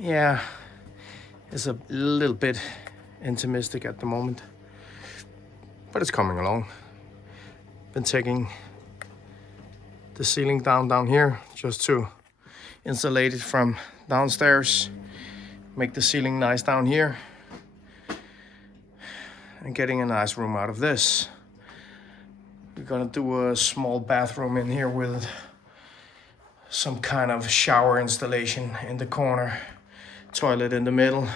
Yeah, it's a little bit intimistic at the moment, but it's coming along. Been taking the ceiling down here just to insulate it from downstairs, make the ceiling nice down here, and getting a nice room out of this. We're gonna do a small bathroom in here with some kind of shower installation in the corner, toilet in the middle.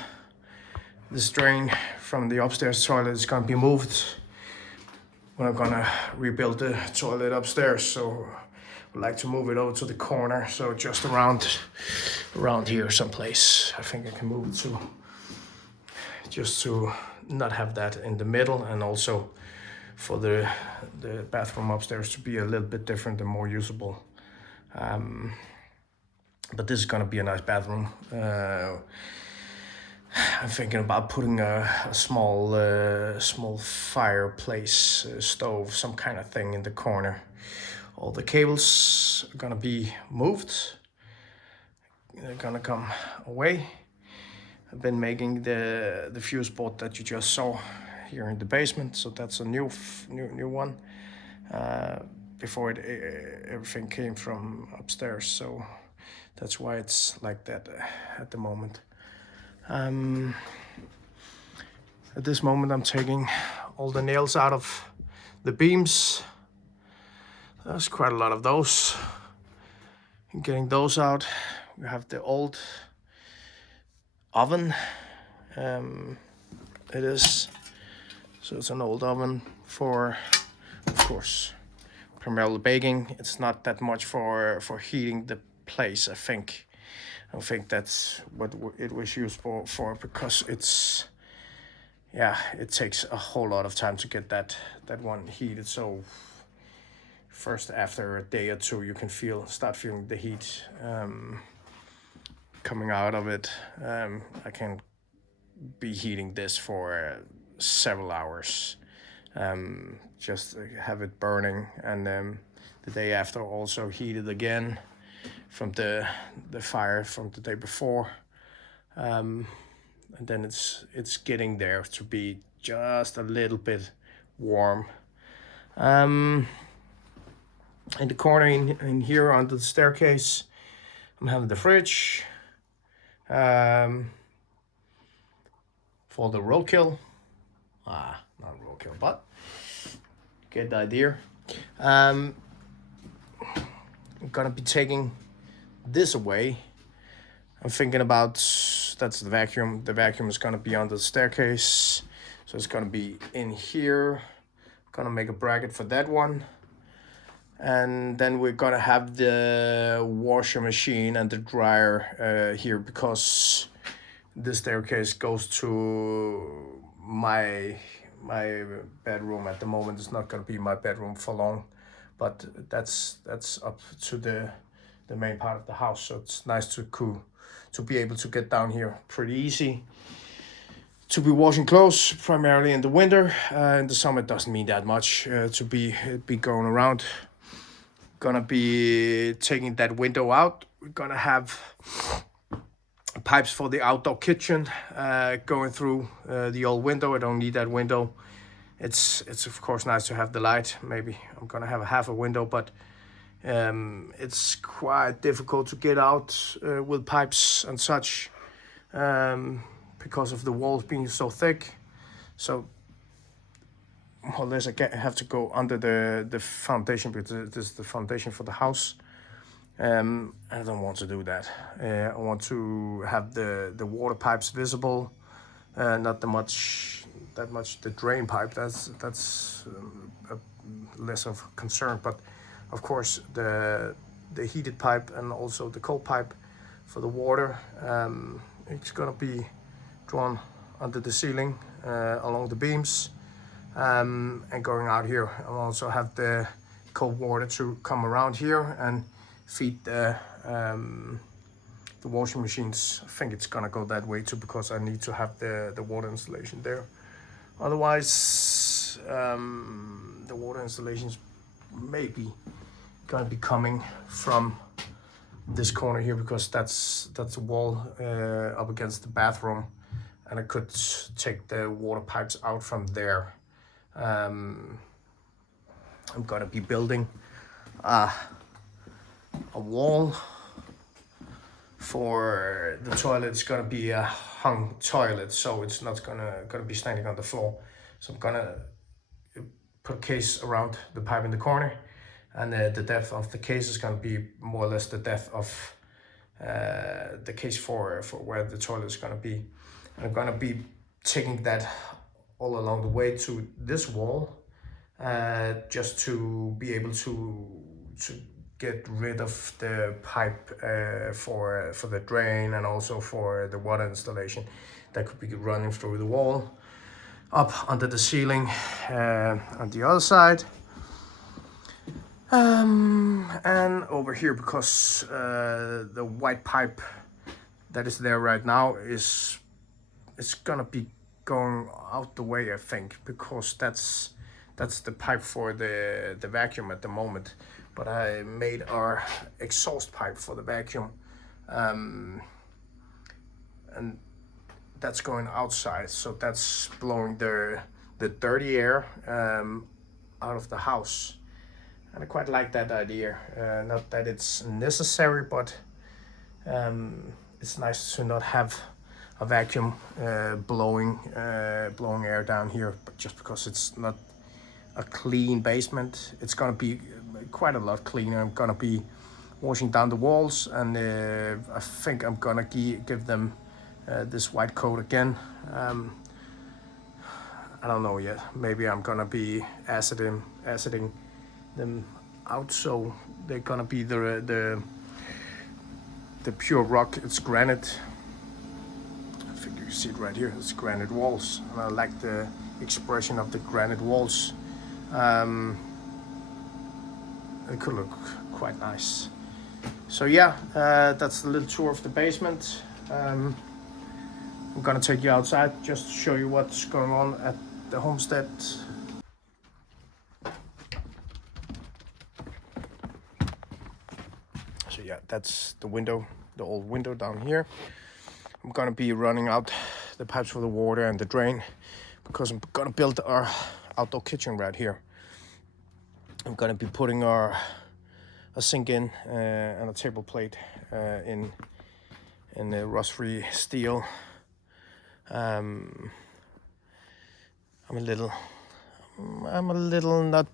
This drain from the upstairs toilet is gonna be moved. We're gonna rebuild the toilet upstairs, so I'd like to move it over to the corner, so just around here someplace. I think I can move it to, just to not have that in the middle, and also for the bathroom upstairs to be a little bit different and more usable. But this is gonna be a nice bathroom. I'm thinking about putting a small fireplace, stove, some kind of thing in the corner. All the cables are gonna be moved. They're gonna come away. I've been making the fuse board that you just saw here in the basement, so that's a new one. Before everything came from upstairs, so that's why it's like that at the moment. At this moment, I'm taking all the nails out of the beams. There's quite a lot of those. And getting those out, we have the old oven. It is, so it's an old oven for, of course, primarily baking. It's not that much for heating the place, I think. I don't think that's what it was used for because it's, yeah, it takes a whole lot of time to get that one heated. So first after a day or two, you can start feeling the heat coming out of it. I can be heating this for several hours, just have it burning, and the day after also heat it again from the fire from the day before, and then it's getting there to be just a little bit warm. In the corner in here under the staircase, I'm having the fridge for the roadkill. Not roadkill, but get the idea. I'm gonna be taking this away. I'm thinking about, that's the vacuum. The vacuum is gonna be under the staircase, so it's gonna be in here. Gonna make a bracket for that one, and then we're gonna have the washer machine and the dryer here, because the staircase goes to my bedroom. At the moment, it's not gonna be my bedroom for long, but that's up to the main part of the house, so it's nice to be able to get down here pretty easy. To be washing clothes primarily in the winter. In the summer, it doesn't mean that much to be going around. Gonna be taking that window out. We're gonna have pipes for the outdoor kitchen going through the old window. I don't need that window. It's of course nice to have the light. Maybe I'm gonna have half a window, but it's quite difficult to get out with pipes and such, because of the walls being so thick. So more or less I have to go under the foundation, because this is the foundation for the house. I don't want to do that. I want to have the water pipes visible, not that much the drain pipe. That's less of a concern, but of course the heated pipe and also the cold pipe for the water, it's gonna be drawn under the ceiling along the beams, and going out here. I'll also have the cold water to come around here and feed the washing machines. I think it's gonna go that way too, because I need to have the water installation there. Otherwise, the water installations maybe gonna be coming from this corner here, because that's the wall up against the bathroom, and I could take the water pipes out from there. I'm gonna be building a wall for the toilet. It's gonna be a hung toilet, so it's not gonna be standing on the floor. So I'm gonna put a case around the pipe in the corner, and the depth of the case is gonna be more or less the depth of the case for where the toilet is gonna be. And I'm gonna be taking that all along the way to this wall, just to be able to get rid of the pipe for the drain, and also for the water installation that could be running through the wall up under the ceiling on the other side. And over here, because the white pipe that is there right now it's gonna be going out the way, I think, because that's the pipe for the vacuum at the moment. But I made our exhaust pipe for the vacuum, and that's going outside, so that's blowing the dirty air out of the house. And I quite like that idea. Not that it's necessary, but it's nice to not have a vacuum blowing air down here. But just because it's not a clean basement, it's gonna be quite a lot cleaner. I'm gonna be washing down the walls, and I think I'm gonna give them this white coat again. I don't know yet. Maybe I'm gonna be aciding them out, so they're gonna be the pure rock. It's granite. I think you can see it right here. It's granite walls, and I like the expression of the granite walls. It could look quite nice. So yeah, that's the little tour of the basement. I'm gonna take you outside just to show you what's going on at the homestead. So yeah, that's the window, the old window down here. I'm gonna be running out the pipes for the water and the drain, because I'm gonna build our outdoor kitchen right here. I'm gonna be putting a sink in and a table plate in the rust-free steel. I'm a little not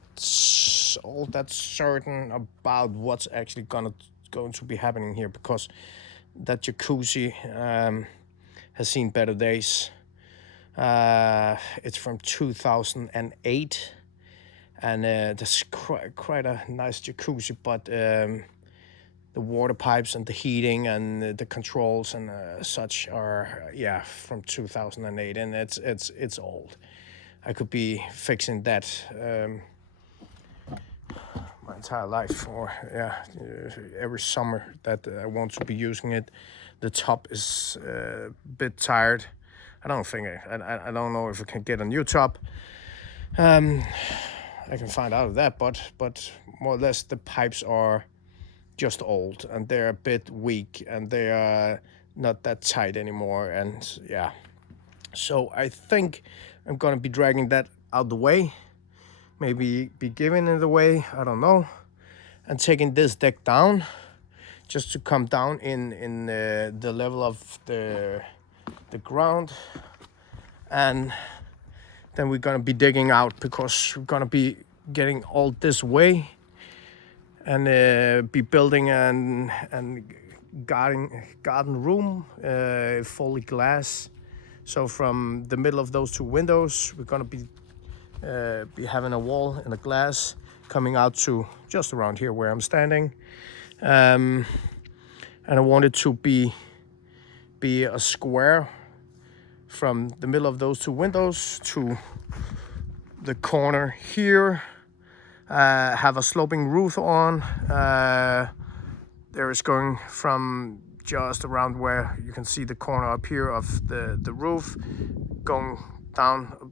all that certain about what's actually going to be happening here, because that jacuzzi has seen better days. It's from 2008, and that's quite a nice jacuzzi, but the water pipes and the heating and the controls and such are from 2008, and it's old. I could be fixing that my entire life, or every summer that I want to be using it. The top is a bit tired. I don't know if I can get a new top. I can find out of that, but more or less the pipes are just old, and they're a bit weak, and they are not that tight anymore. And yeah, so I think I'm gonna be dragging that out the way, maybe be giving it away, I don't know, and taking this deck down just to come down in the level of the ground. And then we're gonna be digging out, because we're gonna be getting all this way, and be building an garden room, fully glass. So from the middle of those two windows, we're gonna be having a wall and a glass coming out to just around here where I'm standing. And I want it to be a square from the middle of those two windows to the corner here. Have a sloping roof on. There is going from just around where you can see the corner up here of the roof, going down a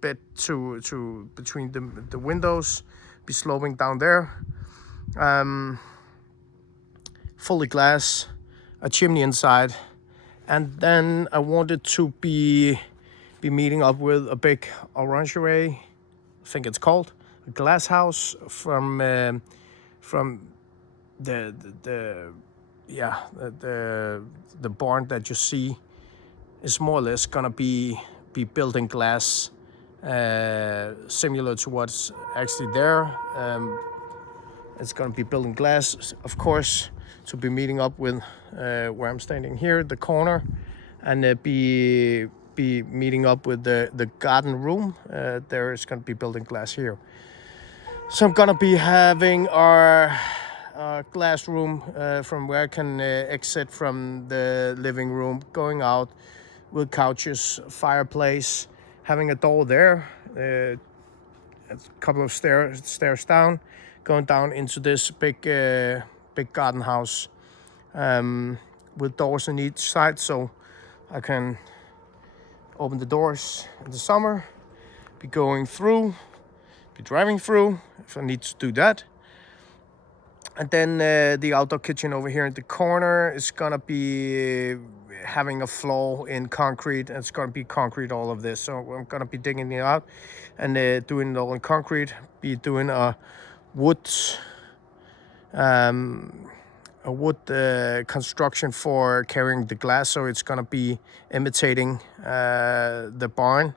bit to between the windows, be sloping down there. fully glass, a chimney inside, and then I wanted to be meeting up with a big orangery, I think it's called, a glass house from the yeah, the barn that you see is more or less gonna be built in glass, similar to what's actually there. It's gonna be built in glass, of course, to be meeting up with where I'm standing here, the corner, and be meeting up with the garden room. There is gonna be built in glass here. So I'm gonna be having our glass room from where I can exit from the living room, going out with couches, fireplace, having a door there, a couple of stairs down, going down into this big garden house with doors on each side, so I can open the doors in the summer, be going through, be driving through if I need to do that. And then the outdoor kitchen over here in the corner is gonna be having a floor in concrete. It's gonna be concrete, all of this. So I'm gonna be digging it out and doing it all in concrete. Be doing a wood construction for carrying the glass. So it's gonna be imitating the barn.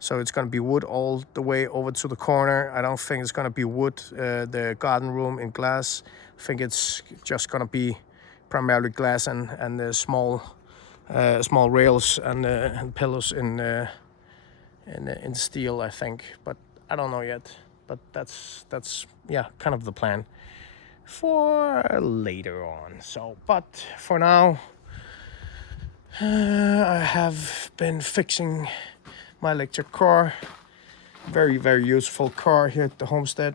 So it's gonna be wood all the way over to the corner. I don't think it's gonna be wood, the garden room in glass. I think it's just gonna be primarily glass and the small rails and pillars in steel, I think. But I don't know yet. But that's yeah, kind of the plan for later on. So, but for now, I have been fixing my electric car. Very, very useful car here at the Homestead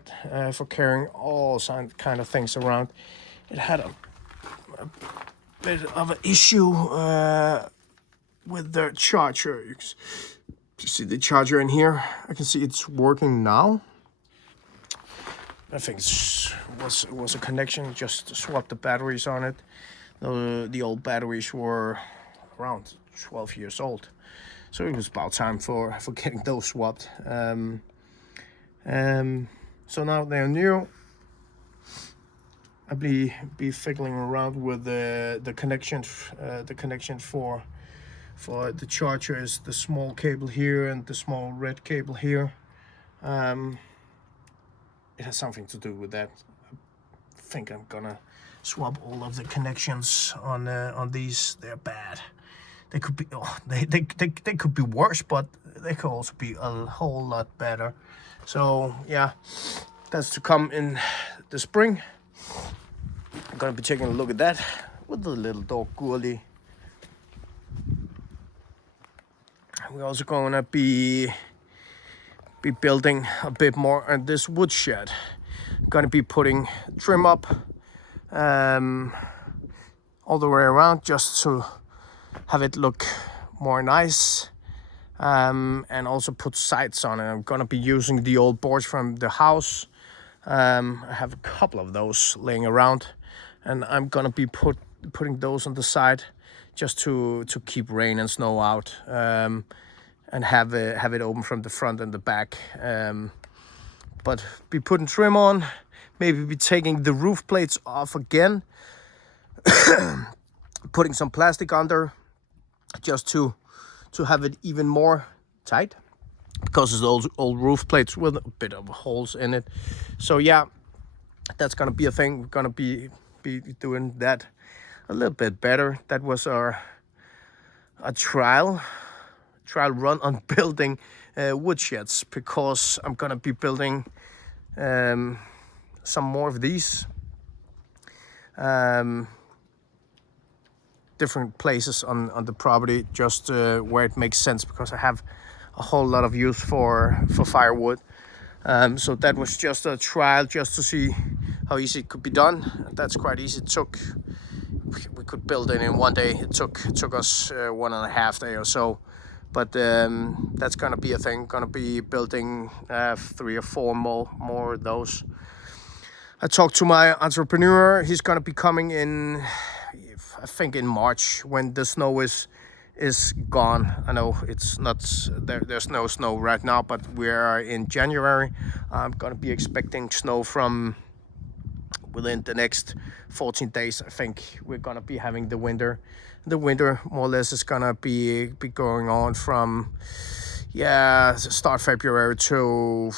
for carrying all kind of things around. It had a bit of an issue with the charger. You see the charger in here. I can see it's working now. I think it was a connection, just to swap the batteries on it. The old batteries were around 12 years old. So it was about time for getting those swapped. So now they're new. I'll be fiddling around with the connection. The connection for the charger is the small cable here and the small red cable here. It has something to do with that. I think I'm gonna swap all of the connections on these. They're bad. They could be they could be worse, but they could also be a whole lot better. So yeah, that's to come in the spring. I'm gonna be taking a look at that with the little dog Gurley. We're also gonna be building a bit more on this wood shed. I'm gonna be putting trim up all the way around, just to have it look more nice, and also put sights on it. I'm gonna be using the old boards from the house. I have a couple of those laying around, and I'm gonna be putting those on the side just to keep rain and snow out, and have it open from the front and the back. But be putting trim on, maybe be taking the roof plates off again, putting some plastic under, just to have it even more tight, because it's old roof plates with a bit of holes in it. So yeah, that's gonna be a thing. We're gonna be doing that a little bit better. That was a trial run on building wood sheds, because I'm gonna be building some more of these different places on the property, just where it makes sense, because I have a whole lot of use for firewood. So that was just a trial, just to see how easy it could be done. That's quite easy. We could build it in one day. It took us 1.5 days or so. But that's gonna be a thing. Gonna be building 3 or 4 more of those. I talked to my entrepreneur. He's gonna be coming in, I think in March, when the snow is gone. I know it's not there, there's no snow right now, but we are in January. I'm gonna be expecting snow from within the next 14 days. I think we're gonna be having the winter. The winter more or less is gonna be going on from start February to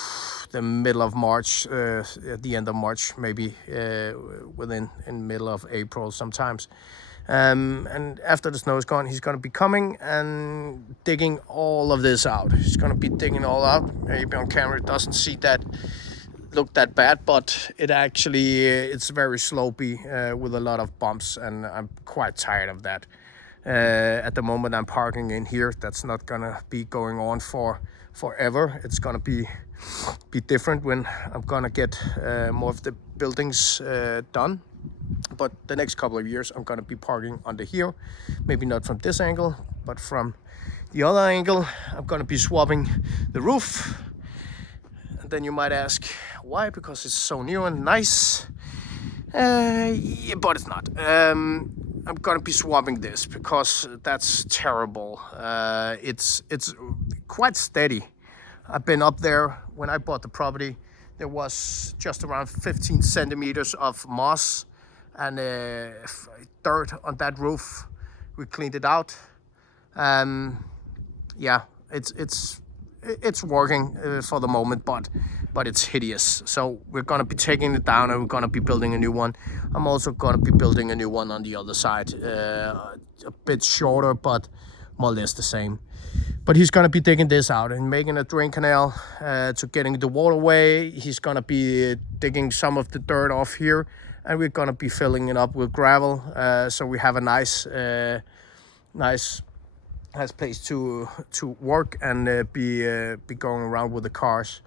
the middle of March, at the end of March, maybe in middle of April sometimes. And after the snow is gone, he's gonna be coming and digging all of this out. He's gonna be digging all out. Maybe on camera it doesn't look that bad, but it's very slopey with a lot of bumps, and I'm quite tired of that. At the moment I'm parking in here. That's not gonna be going on forever. It's gonna be different when I'm gonna get more of the buildings done. But the next couple of years I'm gonna be parking under here. Maybe not from this angle, but from the other angle. I'm gonna be swapping the roof. And then you might ask, why? Because it's so new and nice. Yeah, but it's not. I'm gonna be swapping this because that's terrible. It's quite steady. I've been up there when I bought the property. There was just around 15 centimeters of moss and dirt on that roof. We cleaned it out. Yeah, it's working for the moment, but it's hideous. So we're gonna be taking it down and we're gonna be building a new one. I'm also gonna be building a new one on the other side, a bit shorter, but more or less the same. But he's gonna be digging this out and making a drain canal to getting the water away. He's gonna be digging some of the dirt off here, and we're gonna be filling it up with gravel, so we have a nice place to work and be going around with the cars.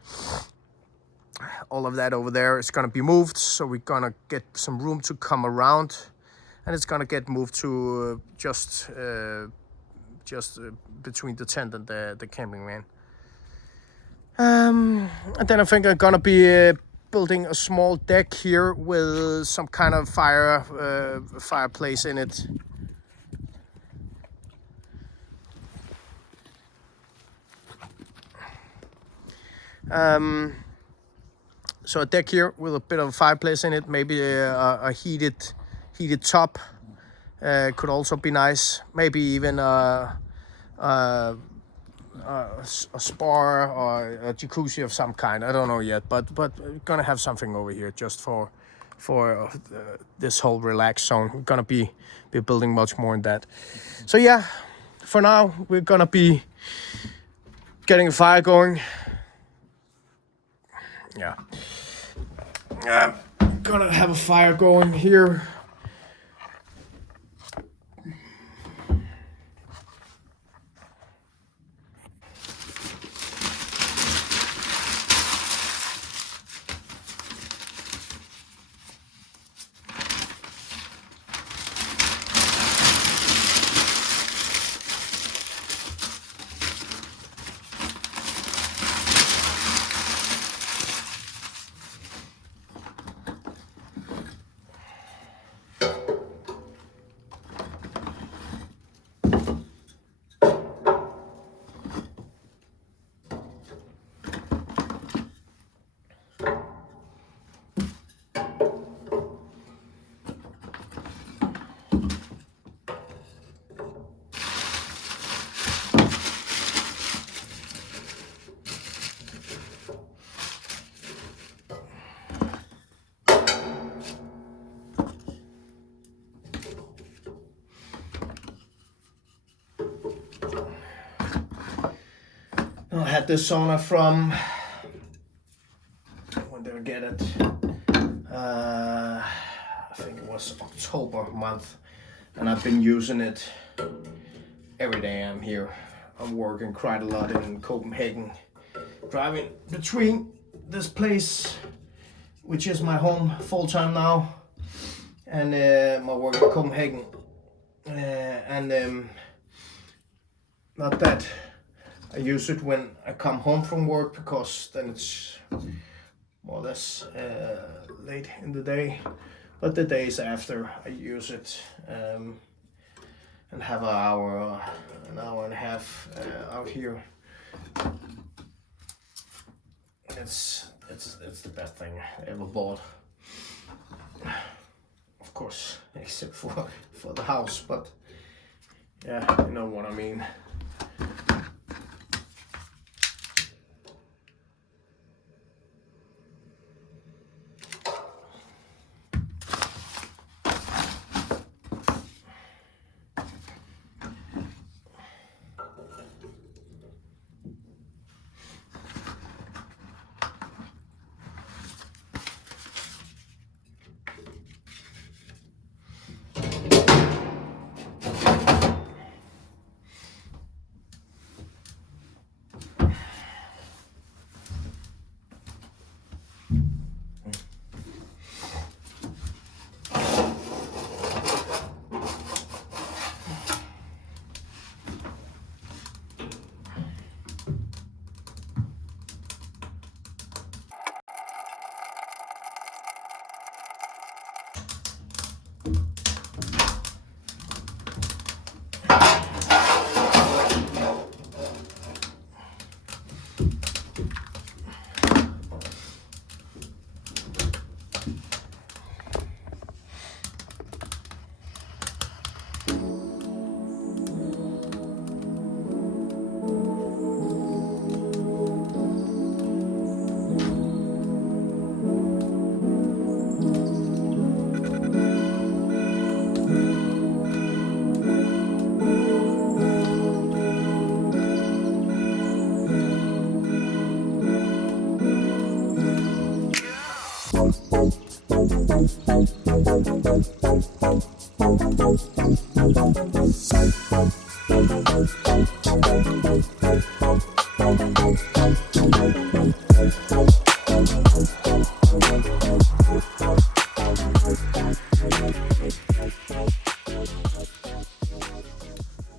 All of that over there is gonna be moved, so we're gonna get some room to come around, and it's gonna get moved to just between the tent and the camping van. And then I think I'm gonna be building a small deck here with some kind of fireplace in it. So a deck here with a bit of a fireplace in it, maybe a heated top could also be nice. Maybe even a spa or a jacuzzi of some kind. I don't know yet, but we're gonna have something over here just for this whole relax zone. We're gonna be building much more in that. So yeah, for now we're gonna be getting a fire going. Yeah, gonna have a fire going here. I had this sauna from, when did I get it? I think it was October month, and I've been using it every day I'm here. I'm working quite a lot in Copenhagen, driving between this place, which is my home full time now, and my work in Copenhagen, and not that I use it when I come home from work, because then it's more or less late in the day, but the days after I use it and have an hour and a half out here. It's the best thing I ever bought. Of course, except for the house, but yeah, you know what I mean.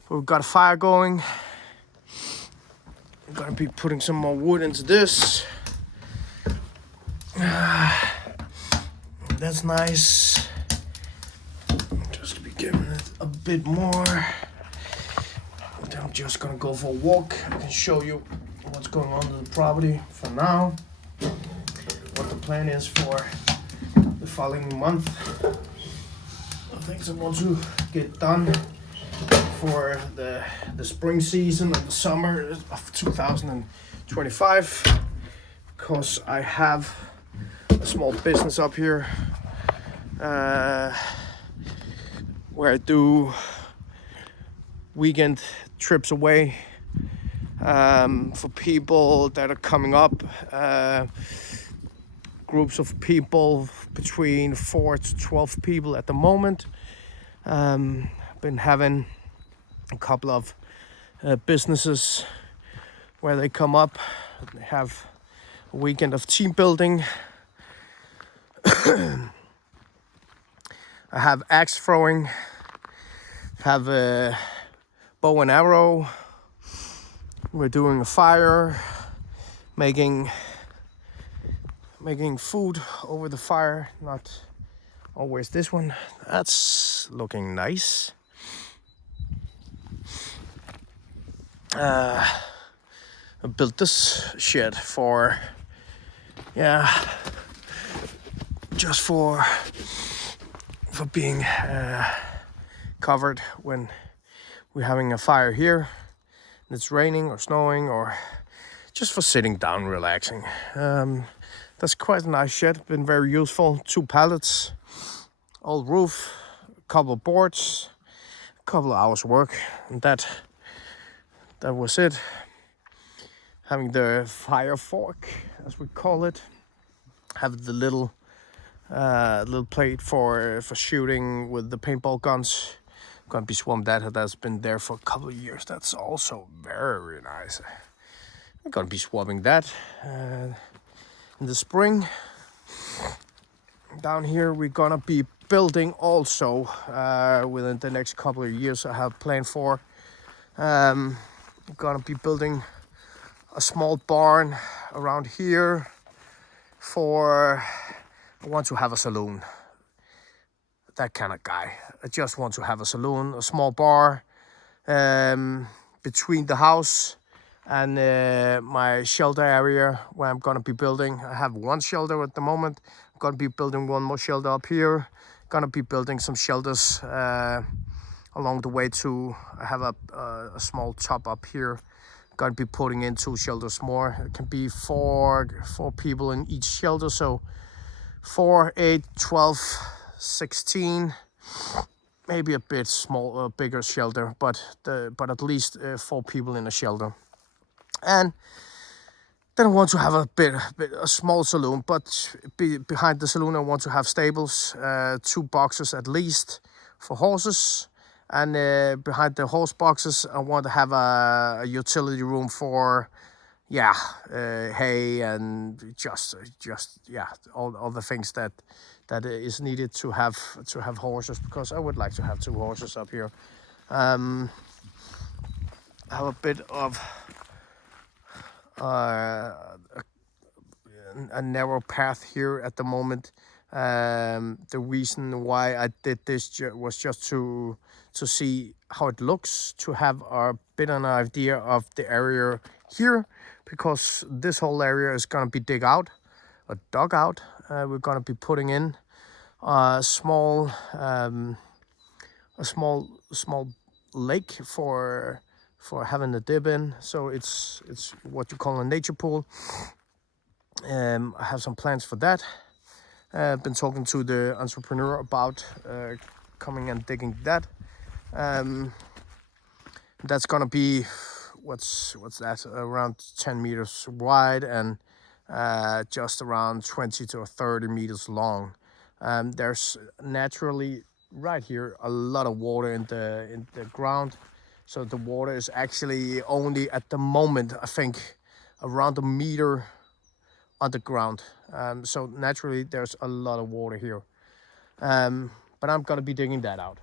We've got a fire going. I'm gonna be putting some more wood into this. That's nice. Just be giving it a bit more. Then I'm just gonna go for a walk. I can show you what's going on in the property for now. What the plan is for the following month. The things I want to get done for the spring season and the summer of 2025, because I have a small business up here where I do weekend trips away for people that are coming up, groups of people between 4 to 12 people at the moment. I've been having a couple of businesses where they come up. They have a weekend of team building. I have axe throwing, have a bow and arrow. We're doing a fire, making food over the fire. Not always this one. That's looking nice. I built this shed for, just for being covered when we're having a fire here and it's raining or snowing, or just for sitting down relaxing. That's quite a nice shed, been very useful. 2 pallets, old roof, a couple of boards, a couple of hours work, and that was it. Having the fire fork, as we call it, have the little plate for shooting with the paintball guns. Gonna be swamped that. That's been there for a couple of years. That's also very nice. I'm gonna be swapping that in the spring. Down here we're gonna be building also within the next couple of years. I have planned for. I'm gonna be building a small barn around here. I want to have a saloon. That kind of guy. I just want to have a saloon, a small bar between the house and my shelter area where I'm gonna be building. I have one shelter at the moment. I'm gonna be building one more shelter up here. Gonna be building some shelters along the way too. I have a small top up here. Gonna be putting in 2 shelters more. It can be four people in each shelter, so 4, 8, 12, 16, maybe a bit small, bigger shelter, but at least 4 people in a shelter. And then I want to have a small saloon, but behind the saloon I want to have stables, 2 boxes at least for horses, and behind the horse boxes I want to have a utility room for hay and just all the things that is needed to have horses, because I would like to have 2 horses up here. I have a bit of a narrow path here at the moment. The reason why I did this was just to see how it looks, to have a bit of an idea of the area here, because this whole area is gonna be dug out. We're gonna be putting in a small lake for having a dip in. So it's what you call a nature pool. I have some plans for that. I've been talking to the entrepreneur about coming and digging that. That's gonna be what's that, around 10 meters wide and just around 20 to 30 meters long. There's naturally right here a lot of water in the ground, so the water is actually only at the moment I think around a meter underground. So naturally there's a lot of water here, but I'm gonna be digging that out,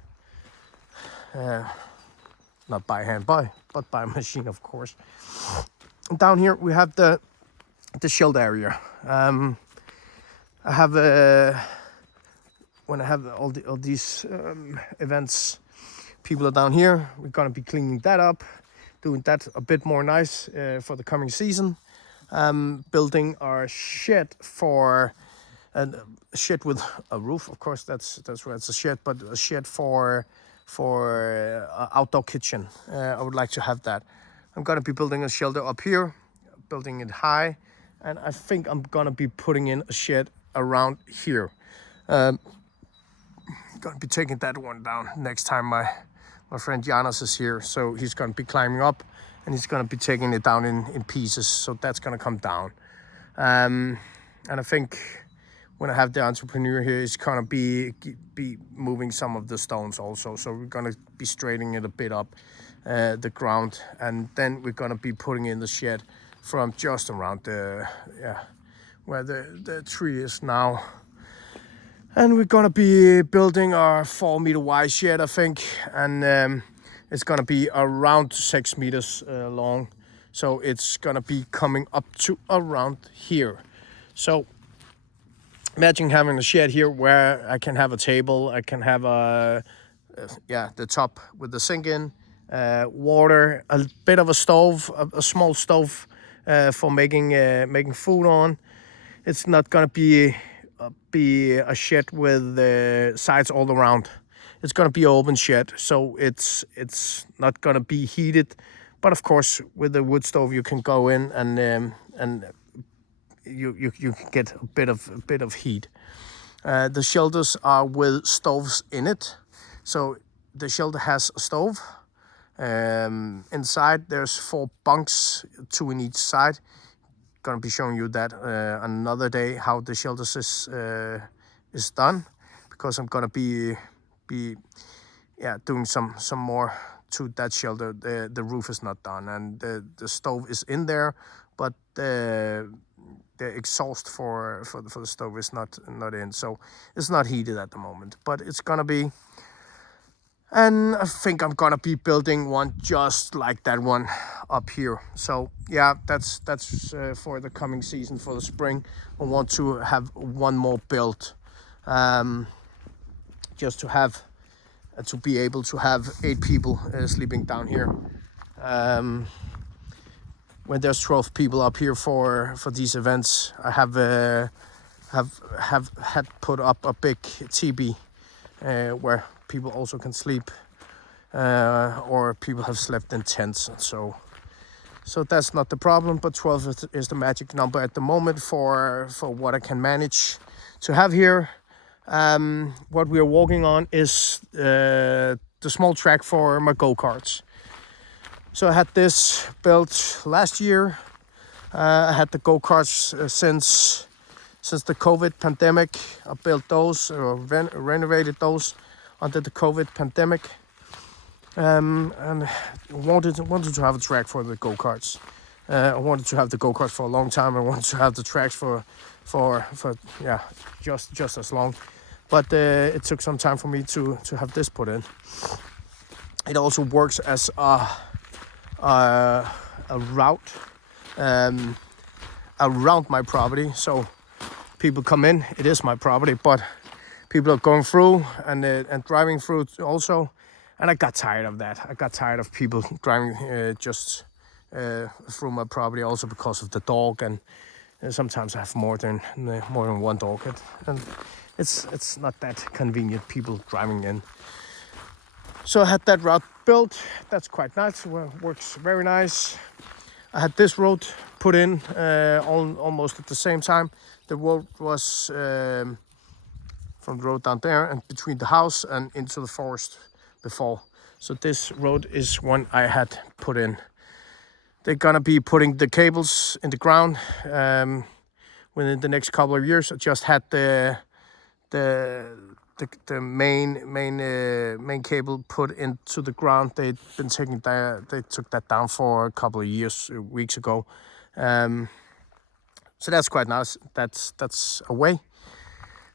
not by hand but by machine, of course. Down here we have the shelter area. I have when I have all these events, people are down here. We're gonna be cleaning that up, doing that a bit more nice for the coming season. Building our shed for a shed with a roof, of course. That's where it's a shed, but a shed for outdoor kitchen. I would like to have that. I'm gonna be building a shelter up here, building it high, and I think I'm gonna be putting in a shed around here. Gonna be taking that one down next time my friend Janos is here. So he's gonna be climbing up and he's gonna be taking it down in pieces. So that's gonna come down. And I think when I have the entrepreneur here, he's gonna be moving some of the stones also. So we're gonna be straightening it a bit up, the ground, and then we're gonna be putting in the shed from just around where the tree is now. And we're gonna be building our 4 meter wide shed, I think, and it's gonna be around 6 meters long. So it's gonna be coming up to around here. So imagine having a shed here where I can have a table, I can have the top with the sink in, water, a bit of a stove, a small stove for making food on. It's not gonna be a shed with sides all around. It's gonna be an open shed, so it's not gonna be heated. But of course, with the wood stove, you can go in and you can get a bit of heat. The shelters are with stoves in it, so the shelter has a stove. Inside there's 4 bunks, 2 in each side. Gonna be showing you that another day how the shelters is done, because I'm gonna be doing some more to that shelter. The roof is not done and the stove is in there, but the exhaust for the stove is not in, so it's not heated at the moment. But it's gonna be And I think I'm gonna be building one just like that one up here. So yeah, that's for the coming season, for the spring. I want to have one more built, just to have to be able to have 8 people sleeping down here. When there's 12 people up here for these events, I have had put up a big TB where people also can sleep, or people have slept in tents. So that's not the problem, but 12 is the magic number at the moment for what I can manage to have here. What we are working on is the small track for my go-karts. So I had this built last year. I had the go-karts since the COVID pandemic. I built those or renovated those under the COVID pandemic, and wanted to have a track for the go-karts. I wanted to have the go-karts for a long time. I wanted to have the tracks for yeah, just as long. But it took some time for me to have this put in. It also works as a route around my property. So people come in, it is my property, but people are going through and driving through also. And I got tired of that. I got tired of people driving just through my property, also because of the dog. And sometimes I have more than one dog, and it's not that convenient, people driving in. So I had that route built. That's quite nice. Works very nice. I had this road put in almost at the same time. The road was from the road down there and between the house and into the forest before. So this road is one I had put in. They're gonna be putting the cables in the ground within the next couple of years. I just had the main cable put into the ground. They took that down for a couple of weeks ago. So that's quite nice. That's away.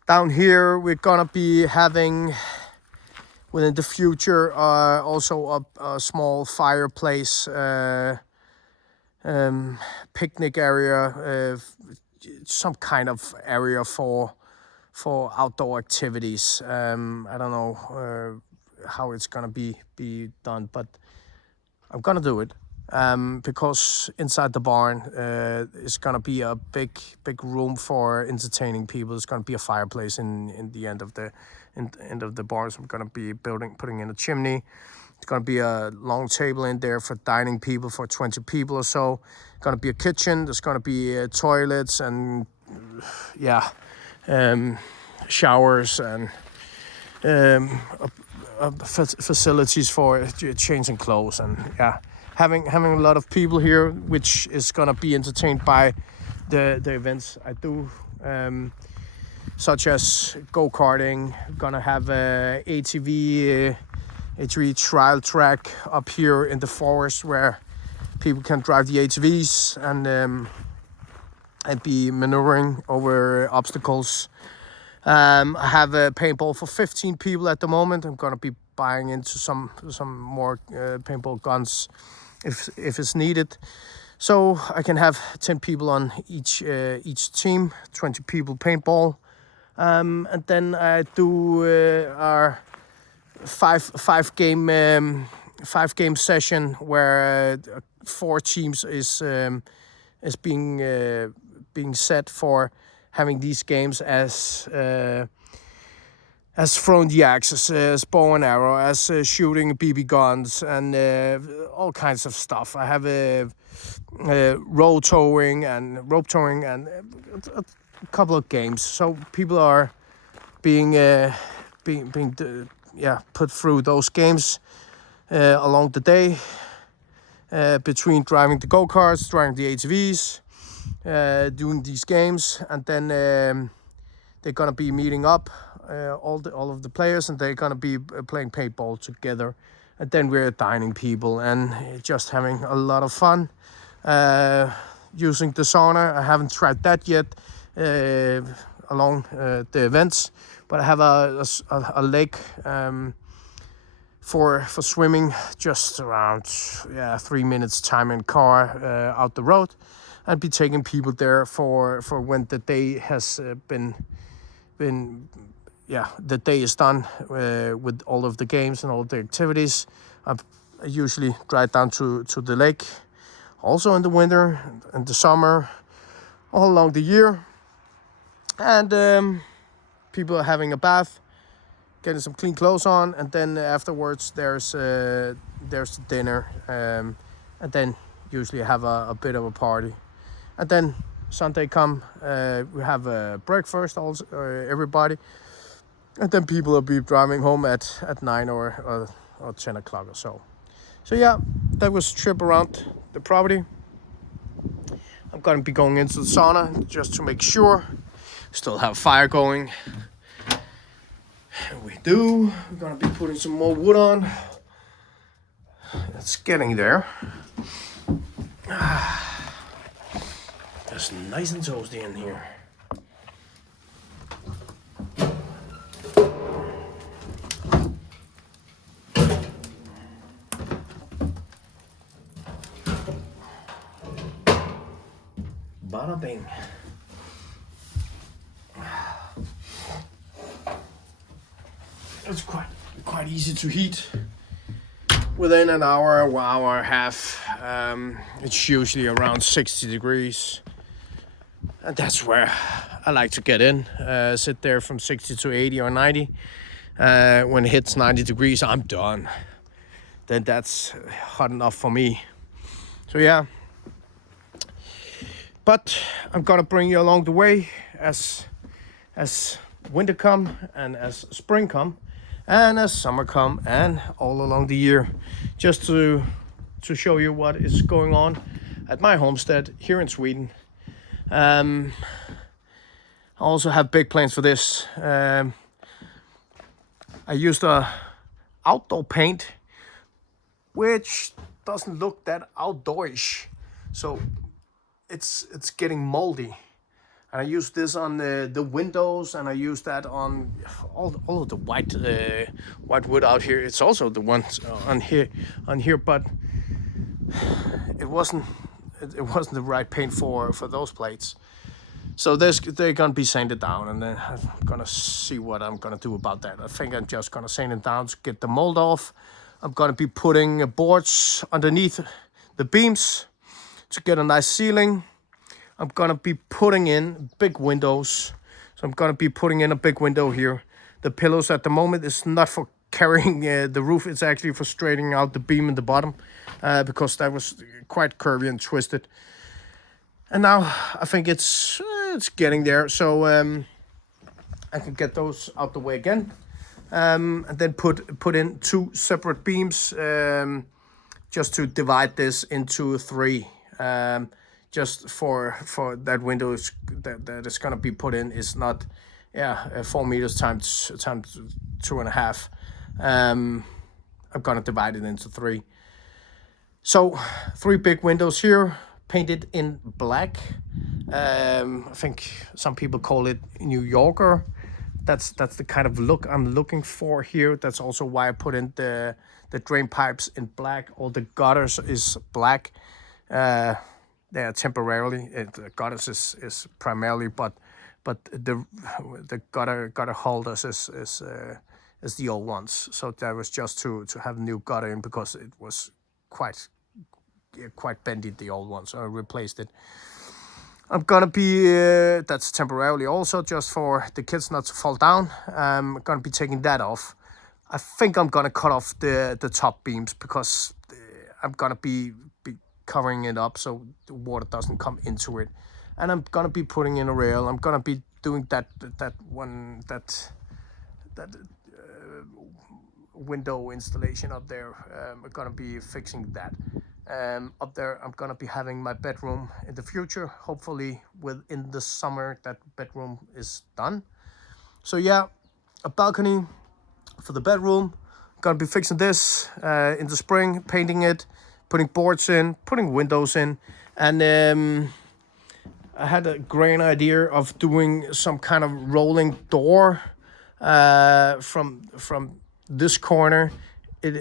Down here we're gonna be having within the future also a small fireplace, picnic area, some kind of area for outdoor activities. I don't know how it's gonna be done, but I'm gonna do it because inside the barn is gonna be a big room for entertaining people. It's gonna be a fireplace in the end of the barn. So I'm gonna be putting in a chimney. It's gonna be a long table in there for dining people, for 20 people or so. Gonna be a kitchen. There's gonna be toilets and showers and facilities for changing clothes, and having a lot of people here, which is gonna be entertained by the events I do, such as go-karting. Gonna have a ATV trial track up here in the forest where people can drive the ATVs and be maneuvering over obstacles. I have a paintball for 15 people at the moment. I'm gonna be buying into some more paintball guns if it's needed, so I can have 10 people on each team, 20 people paintball, and then I do our five game session where 4 teams is being set for having these games as throwing the axes, as bow and arrow, as shooting BB guns, and all kinds of stuff. I have rope towing and a couple of games. So people are being put through those games along the day, between driving the go-karts, driving the ATVs, doing these games, and then they're gonna be meeting up, all of the players, and they're gonna be playing paintball together, and then we're dining people and just having a lot of fun. Using the sauna, I haven't tried that yet along the events, but I have a lake for swimming, just around 3 minutes time in car out the road, and be taking people there for when the day has been the day is done with all of the games and all the activities. I usually drive down to the lake, also in the winter and the summer, all along the year, and people are having a bath, getting some clean clothes on, and then afterwards there's dinner, and then usually have a bit of a party, and then Sunday come, we have a breakfast also, everybody, and then people will be driving home at 9 or 10 o'clock or so. So yeah, that was a trip around the property. I'm gonna be going into the sauna just to make sure. Still have fire going. And we do. We're gonna be putting some more wood on. It's getting there. It's nice and toasty in here. Bada bing. It's quite easy to heat. Within an hour and a half, it's usually around 60 degrees. And that's where I like to get in. Sit there from 60 to 80 or 90. When it hits 90 degrees, I'm done. Then that's hot enough for me. So yeah. But I'm gonna bring you along the way as winter come and as spring come and as summer come and all along the year, just to show you what is going on at my homestead here in Sweden. I also have big plans for this. I used a outdoor paint, which doesn't look that outdoorish, so it's getting moldy. And I use this on the windows, and I use that on all of the white wood out here. It's also the ones on here, but it wasn't the right paint for those plates. So they're gonna be sanded down, and then I'm gonna see what I'm gonna do about that. I think I'm just gonna sand it down to get the mold off. I'm gonna be putting boards underneath the beams to get a nice ceiling. I'm gonna be putting in big windows. So I'm gonna be putting in a big window here. The pillows at the moment is not for carrying the roof. It's actually for straightening out the beam in the bottom, because that was quite curvy and twisted. And now I think it's getting there. So I can get those out the way again, and then put in 2 separate beams, just to divide this into 3. Just for that window that is gonna be put in is not 4 meters times 2.5. I'm gonna divide it into 3. So 3 big windows here, painted in black. I think some people call it New Yorker. That's the kind of look I'm looking for here. That's also why I put in the drain pipes in black. All the gutters is black. They are temporarily. The gutters is primarily, but the gutter holders is the old ones. So that was just to have new gutter in, because it was quite bendy, the old one. So I replaced it. I'm gonna be that's temporarily also, just for the kids not to fall down. I'm gonna be taking that off. I think I'm gonna cut off the top beams, because I'm gonna be covering it up so the water doesn't come into it. And I'm gonna be putting in a rail. I'm gonna be doing that window installation up there. I'm gonna be fixing that. Up there, I'm gonna be having my bedroom in the future. Hopefully within the summer that bedroom is done. So yeah, a balcony for the bedroom. Gonna be fixing this in the spring, painting it, putting boards in, putting windows in, and I had a great idea of doing some kind of rolling door from this corner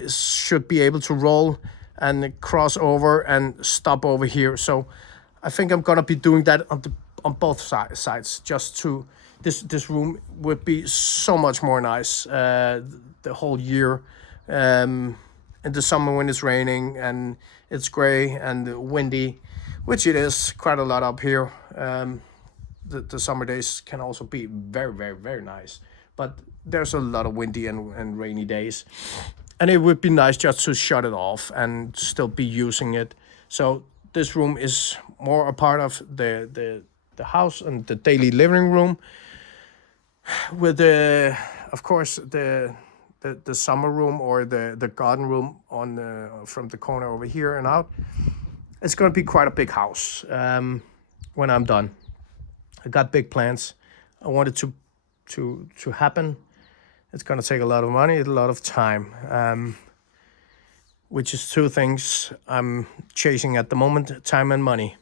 should be able to roll and cross over and stop over here. So I think I'm gonna be doing that on both sides. Just to this room would be so much more nice the whole year. In the summer when it's raining and it's gray and windy, which it is quite a lot up here. The summer days can also be very, very, very nice, but there's a lot of windy and rainy days, and it would be nice just to shut it off and still be using it. So this room is more a part of the house and the daily living room, with of course the summer room or the garden room on from the corner over here and out. It's going to be quite a big house when I'm done. I got big plans. I want it to happen. It's going to take a lot of money, a lot of time, which is two things I'm chasing at the moment: time and money.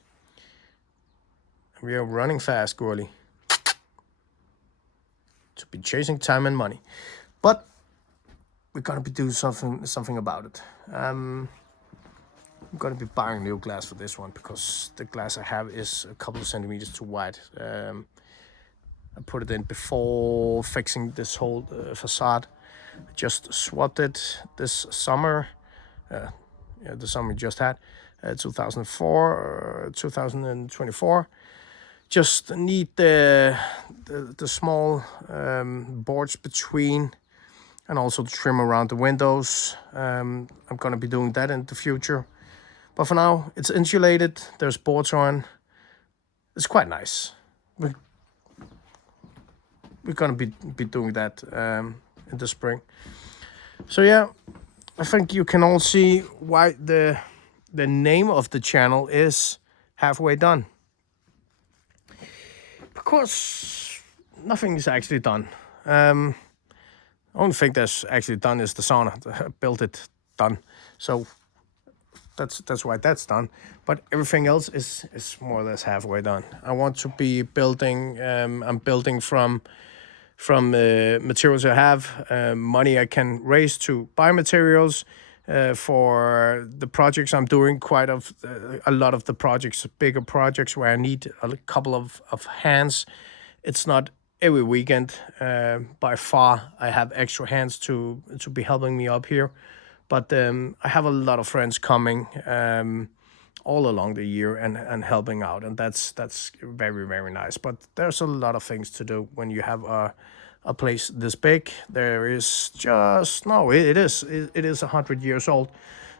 We are running fast, Gurley, to be chasing time and money, but we're gonna be doing something about it. I'm gonna be buying new glass for this one because the glass I have is a couple of centimeters too wide. I put it in before fixing this whole facade. I just swapped it this summer. The summer we just had, 2004, 2024. Just need the small boards between, and also the trim around the windows. I'm gonna be doing that in the future, but for now it's insulated. There's boards on. It's quite nice. We're gonna be doing that in the spring. So yeah, I think you can all see why the name of the channel is Halfway Done. Because nothing is actually done. Only thing that's actually done is the sauna. I built it, done. So that's why that's done. But everything else is more or less halfway done. I want to be building. I'm building from materials I have, money I can raise to buy materials for the projects I'm doing. A lot of the projects, bigger projects where I need a couple of hands. It's not every weekend. By far, I have extra hands to be helping me up here, but I have a lot of friends coming all along the year and helping out, and that's very, very nice. But there's a lot of things to do when you have a place this big. There is just it is 100 years old.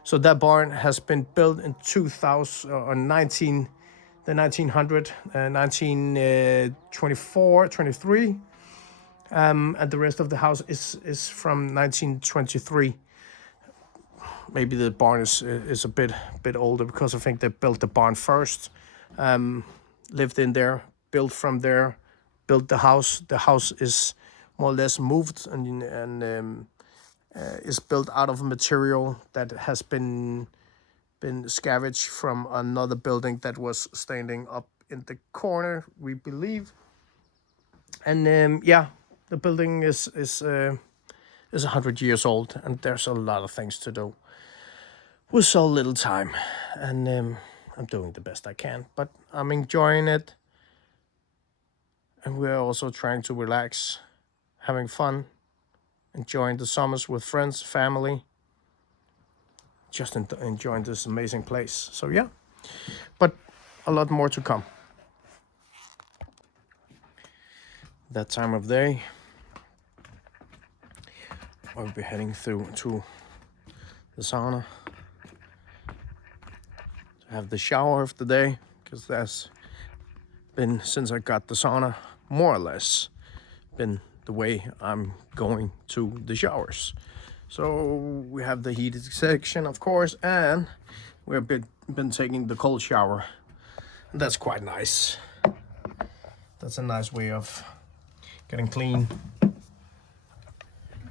So that barn has been built in 2000 or 1924, 23, and the rest of the house is from 1923. Maybe the barn is a bit older because I think they built the barn first, lived in there, built from there, built the house. The house is more or less moved and is built out of material that has been scavenged from another building that was standing up in the corner, we believe. And the building is 100 years old, and there's a lot of things to do with so little time. And I'm doing the best I can, but I'm enjoying it. And we're also trying to relax, having fun, enjoying the summers with friends, family, just enjoying this amazing place. So yeah, but a lot more to come. That time of day, I'll be heading through to the sauna to have the shower of the day, because that's been, since I got the sauna, more or less been the way I'm going to the showers. So we have the heated section, of course, and we've been taking the cold shower. And that's quite nice. That's a nice way of getting clean.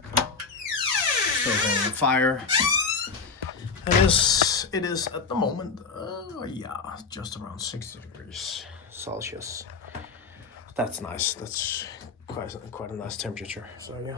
Still going on fire. It is at the moment, just around 60 degrees Celsius. That's nice. That's quite a nice temperature. So yeah.